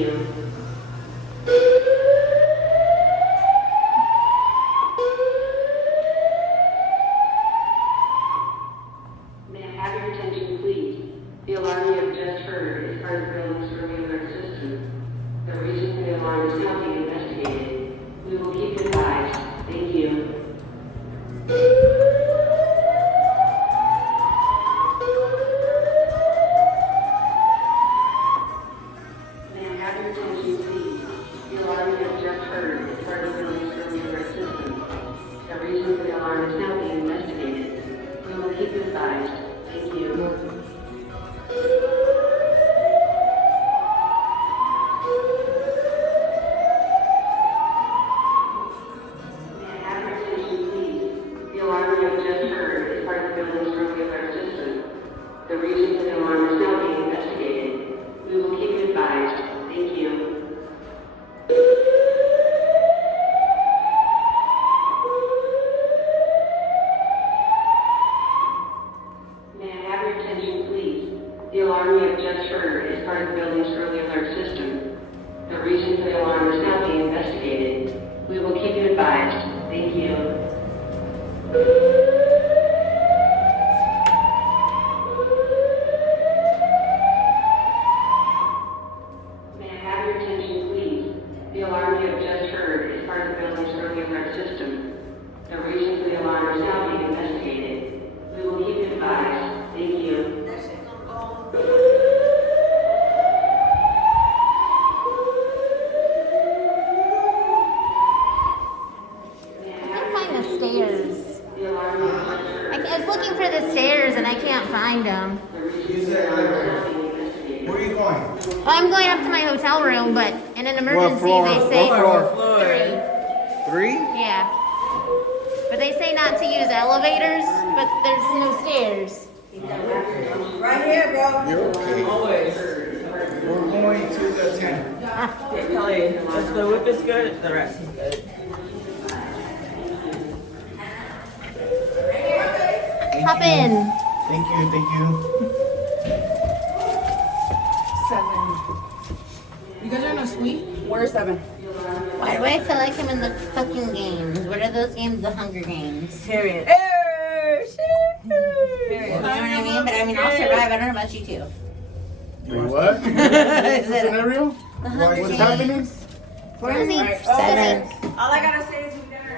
you. May I have your attention, please? The alarm you have just heard is part of the building's early alert system. The reason for the alarm is now being investigated. We will keep you advised. Thank you. May I have your attention, please? The alarm you have just heard is part of the building's early alert system. The reason for the alarm is now being investigated. We will keep you advised. Thank you. May I have your attention, please? The alarm you have just heard is part of the building's early alert system. The reason for the alarm is now being investigated. We will keep you advised. Thank you. May I have your attention, please? The alarm you have just heard is part of the building's early alert system. The reason for the alarm is now being investigated. We will keep you advised. Thank you. May I have your attention, please? The alarm you have just heard is part of the building's early alert system. The reason for the alarm is now being investigated. We will keep you advised. Thank you. May I have Find the stairs. the alarm you have just heard? I was looking for the stairs and I can't find them. The reason for the alarm is now being investigated. Where are you going? Well, I'm going up to my hotel room, but in an emergency floor? they say What floor? 3. 3? Yeah. But they say not to use elevators, but there's no stairs. Right here, bro. You're okay. Always. We're going to the 10. Okay, Kelly, if the whip is good, the rest is good. Hop in. Thank you. 7. You guys are in a suite? Where's 7? Why do I feel like I'm in the fucking games? What are those games? The Hunger Games. Period. You know what I mean? But I mean, I'll survive. I don't know about you two. Wait, what? Is it Scenario? the Hunger What's Games? happening? Where is he? Right. 7. All I gotta say is we never